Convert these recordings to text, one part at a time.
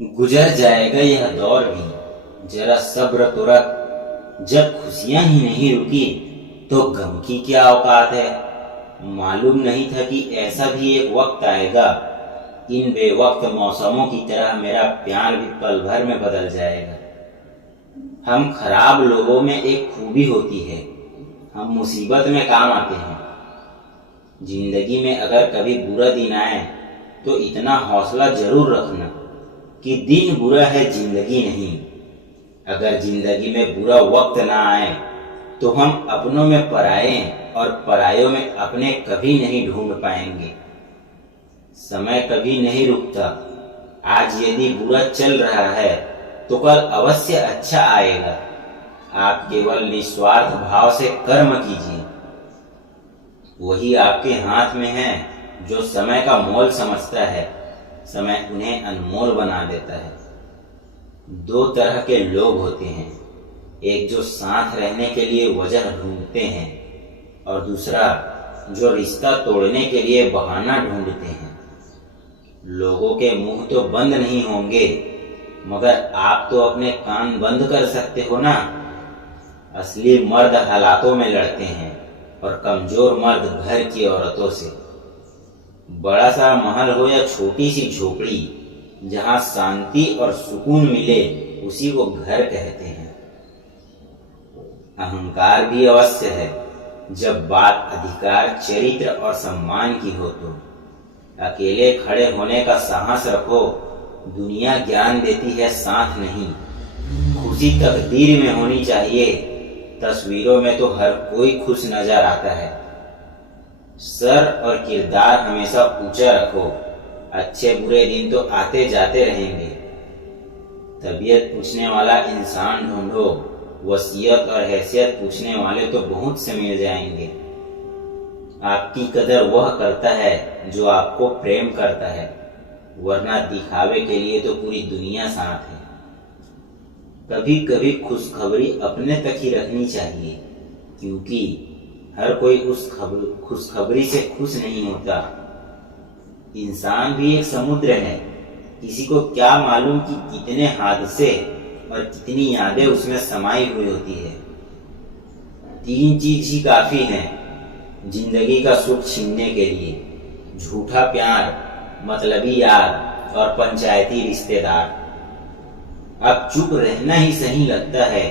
गुजर जाएगा यह दौर भी, जरा सब्र तो रख। जब खुशियां ही नहीं रुकी तो गम की क्या औकात है। मालूम नहीं था कि ऐसा भी एक वक्त आएगा। इन बेवक्त मौसमों की तरह मेरा प्यार भी पल भर में बदल जाएगा। हम खराब लोगों में एक खूबी होती है, हम मुसीबत में काम आते हैं। जिंदगी में अगर कभी बुरा दिन आए तो इतना हौसला जरूर रखना कि दिन बुरा है, जिंदगी नहीं। अगर जिंदगी में बुरा वक्त ना आए तो हम अपनों में पराए और परायों में अपने कभी नहीं ढूंढ पाएंगे। समय कभी नहीं रुकता। आज यदि बुरा चल रहा है तो कल अवश्य अच्छा आएगा। आप केवल निस्वार्थ भाव से कर्म कीजिए, वही आपके हाथ में है। जो समय का मोल समझता है, समय उन्हें अनमोल बना देता है। दो तरह के लोग होते हैं, एक जो साथ रहने के लिए वजह ढूंढते हैं और दूसरा जो रिश्ता तोड़ने के लिए बहाना ढूंढते हैं। लोगों के मुंह तो बंद नहीं होंगे, मगर आप तो अपने कान बंद कर सकते हो ना। असली मर्द हालातों में लड़ते हैं और कमजोर मर्द घर की औरतों से। बड़ा सा महल हो या छोटी सी झोपड़ी, जहां शांति और सुकून मिले उसी को घर कहते हैं। अहंकार भी अवश्य है, जब बात अधिकार, चरित्र और सम्मान की हो तो। अकेले खड़े होने का साहस रखो, दुनिया ज्ञान देती है, साथ नहीं। खुशी तकदीर में होनी चाहिए, तस्वीरों में तो हर कोई खुश नजर आता है। सर और किरदार हमेशा ऊंचा रखो, अच्छे बुरे दिन तो आते जाते रहेंगे। तबीयत पूछने वाला इंसान ढूंढो, वसीयत और हैसियत पूछने वाले तो बहुत से मिल जाएंगे। आपकी कदर वह करता है जो आपको प्रेम करता है, वरना दिखावे के लिए तो पूरी दुनिया साथ है। कभी कभी खुशखबरी अपने तक ही रखनी चाहिए, क्योंकि हर कोई उस खुशखबरी से खुश नहीं होता। इंसान भी एक समुद्र है, किसी को क्या मालूम कि कितने हादसे और कितनी यादें उसमें समाई हुई होती है। तीन चीज ही काफी हैं जिंदगी का सुख छीनने के लिए: झूठा प्यार, मतलबी यार और पंचायती रिश्तेदार। अब चुप रहना ही सही लगता है,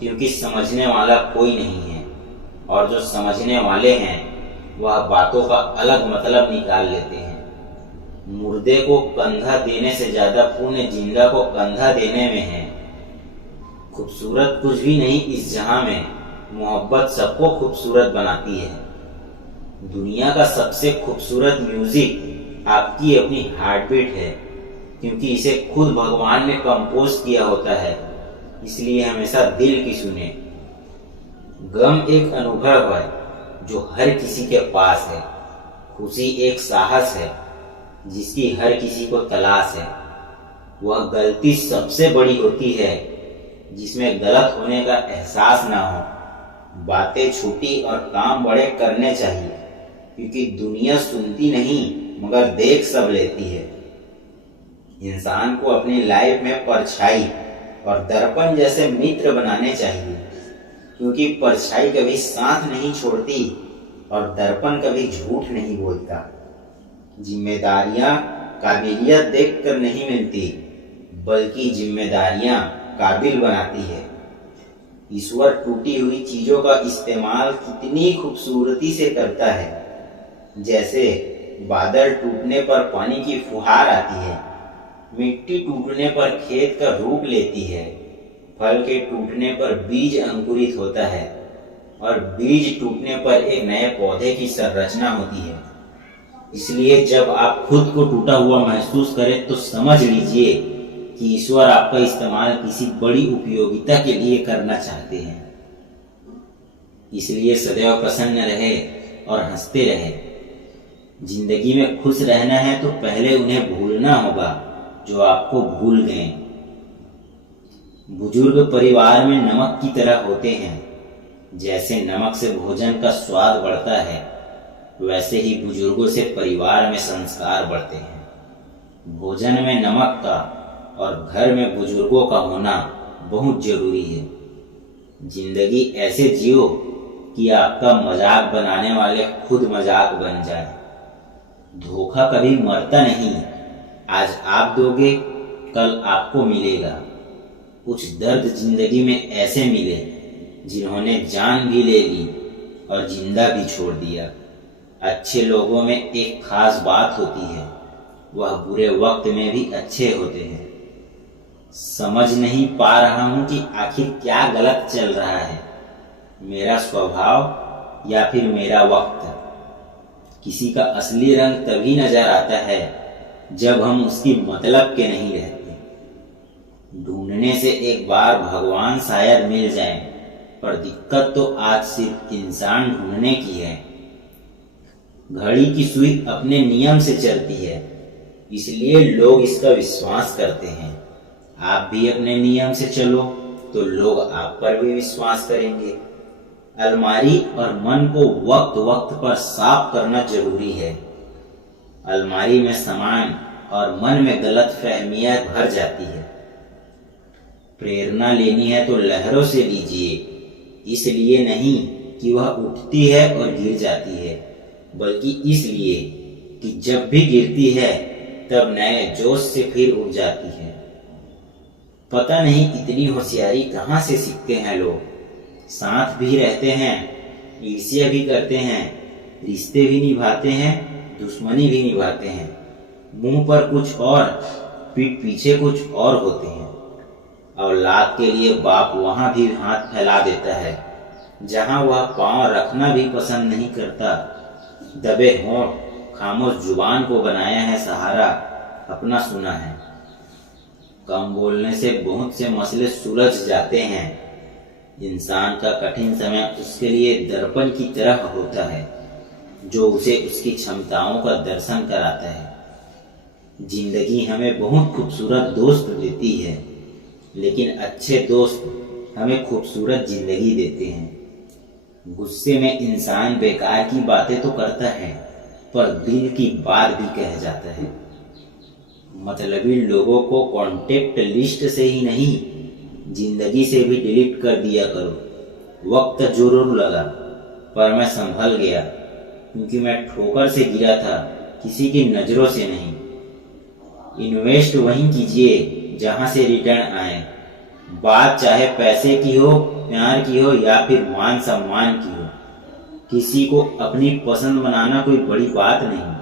क्योंकि समझने वाला कोई नहीं है, और जो समझने वाले हैं वह बातों का अलग मतलब निकाल लेते हैं। मुर्दे को कंधा देने से ज्यादा पुण्य जिंदा को कंधा देने में है। खूबसूरत कुछ भी नहीं इस जहां में, मोहब्बत सबको खूबसूरत बनाती है। दुनिया का सबसे खूबसूरत म्यूजिक आपकी अपनी हार्टबीट है, क्योंकि इसे खुद भगवान ने कंपोज किया होता है, इसलिए हमेशा दिल की सुने। गम एक अनुभव है जो हर किसी के पास है। खुशी एक साहस है जिसकी हर किसी को तलाश है। वह गलती सबसे बड़ी होती है जिसमें गलत होने का एहसास ना हो। बातें छोटी और काम बड़े करने चाहिए, क्योंकि दुनिया सुनती नहीं मगर देख सब लेती है। इंसान को अपनी लाइफ में परछाई और दर्पण जैसे मित्र बनाने चाहिए, क्योंकि परछाई कभी साथ नहीं छोड़ती और दर्पण कभी झूठ नहीं बोलता। जिम्मेदारियां काबिलियत देखकर नहीं मिलती, बल्कि जिम्मेदारियां काबिल बनाती है। ईश्वर टूटी हुई चीजों का इस्तेमाल कितनी खूबसूरती से करता है। जैसे बादल टूटने पर पानी की फुहार आती है, मिट्टी टूटने पर खेत का रूप लेती है, फल के टूटने पर बीज अंकुरित होता है और बीज टूटने पर एक नए पौधे की संरचना होती है। इसलिए जब आप खुद को टूटा हुआ महसूस करें तो समझ लीजिए कि ईश्वर आपका इस्तेमाल किसी बड़ी उपयोगिता के लिए करना चाहते हैं। इसलिए सदैव प्रसन्न रहे और हंसते रहे। जिंदगी में खुश रहना है तो पहले उन्हें भूलना होगा जो आपको भूल गए। बुजुर्ग परिवार में नमक की तरह होते हैं। जैसे नमक से भोजन का स्वाद बढ़ता है, वैसे ही बुजुर्गों से परिवार में संस्कार बढ़ते हैं। भोजन में नमक का और घर में बुजुर्गों का होना बहुत जरूरी है। जिंदगी ऐसे जियो कि आपका मजाक बनाने वाले खुद मजाक बन जाए। धोखा कभी मरता नहीं, आज आप दोगे कल आपको मिलेगा। कुछ दर्द जिंदगी में ऐसे मिले जिन्होंने जान भी ले ली और जिंदा भी छोड़ दिया। अच्छे लोगों में एक खास बात होती है, वह बुरे वक्त में भी अच्छे होते हैं। समझ नहीं पा रहा हूं कि आखिर क्या गलत चल रहा है, मेरा स्वभाव या फिर मेरा वक्त। किसी का असली रंग तभी नजर आता है जब हम उसकी मतलब के नहीं रहते। ढूंढने से एक बार भगवान शायद मिल जाए, पर दिक्कत तो आज सिर्फ इंसान ढूंढने की है। घड़ी की सुई अपने नियम से चलती है, इसलिए लोग इसका विश्वास करते हैं। आप भी अपने नियम से चलो तो लोग आप पर भी विश्वास करेंगे। अलमारी और मन को वक्त वक्त पर साफ करना जरूरी है। अलमारी में सामान और मन में गलत फहमियां भर जाती है। प्रेरणा लेनी है तो लहरों से लीजिए, इसलिए नहीं कि वह उठती है और गिर जाती है, बल्कि इसलिए कि जब भी गिरती है तब नए जोश से फिर उठ जाती है। पता नहीं इतनी होशियारी कहाँ से सीखते हैं लोग। साथ भी रहते हैं, ईर्ष्या भी करते हैं, रिश्ते भी निभाते हैं, दुश्मनी भी निभाते हैं। मुंह पर कुछ और, पीठ पीछे कुछ और होते हैं। औलाद के लिए बाप वहां भी हाथ फैला देता है जहां वह पांव रखना भी पसंद नहीं करता। दबे होंठ, खामोश जुबान को बनाया है सहारा, अपना सुना है। कम बोलने से बहुत से मसले सुलझ जाते हैं। इंसान का कठिन समय उसके लिए दर्पण की तरह होता है, जो उसे उसकी क्षमताओं का दर्शन कराता है। जिंदगी हमें बहुत खूबसूरत दोस्त देती है, लेकिन अच्छे दोस्त हमें खूबसूरत जिंदगी देते हैं। गुस्से में इंसान बेकार की बातें तो करता है, पर दिल की बात भी कह जाता है। मतलबी लोगों को कॉन्टेक्ट लिस्ट से ही नहीं, जिंदगी से भी डिलीट कर दिया करो। वक्त जरूर लगा, पर मैं संभल गया, क्योंकि मैं ठोकर से गिरा था, किसी की नजरों से नहीं। इन्वेस्ट वहीं कीजिए जहां से रिटर्न आए। बात चाहे पैसे की हो, प्यार की हो या फिर मान सम्मान की हो। किसी को अपनी पसंद बनाना कोई बड़ी बात नहीं,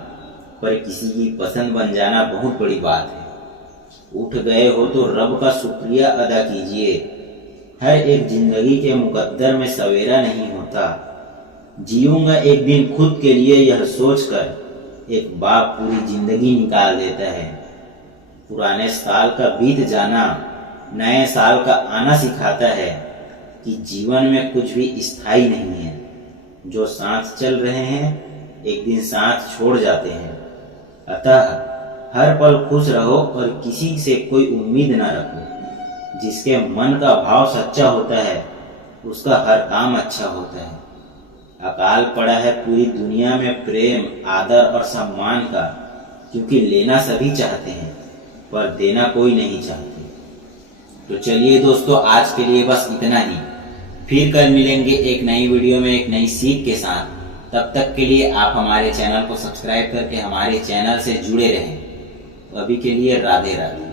पर किसी की पसंद बन जाना बहुत बड़ी बात है। उठ गए हो तो रब का शुक्रिया अदा कीजिए। हर एक जिंदगी के मुकद्दर में सवेरा नहीं होता। जीऊंगा एक दिन खुद के लिए यह सोचकर, एक बाप पूरी जिंदगी निकाल देता है। पुराने साल का बीत जाना नए साल का आना सिखाता है कि जीवन में कुछ भी स्थायी नहीं है। जो साथ चल रहे हैं एक दिन साथ छोड़ जाते हैं। अतः हर पल खुश रहो और किसी से कोई उम्मीद न रखो। जिसके मन का भाव सच्चा होता है उसका हर काम अच्छा होता है। अकाल पड़ा है पूरी दुनिया में प्रेम, आदर और सम्मान का, क्योंकि लेना सभी चाहते हैं पर देना कोई नहीं चाहते। तो चलिए दोस्तों, आज के लिए बस इतना ही। फिर कल मिलेंगे एक नई वीडियो में एक नई सीख के साथ। तब तक के लिए आप हमारे चैनल को सब्सक्राइब करके हमारे चैनल से जुड़े रहें। अभी के लिए राधे राधे।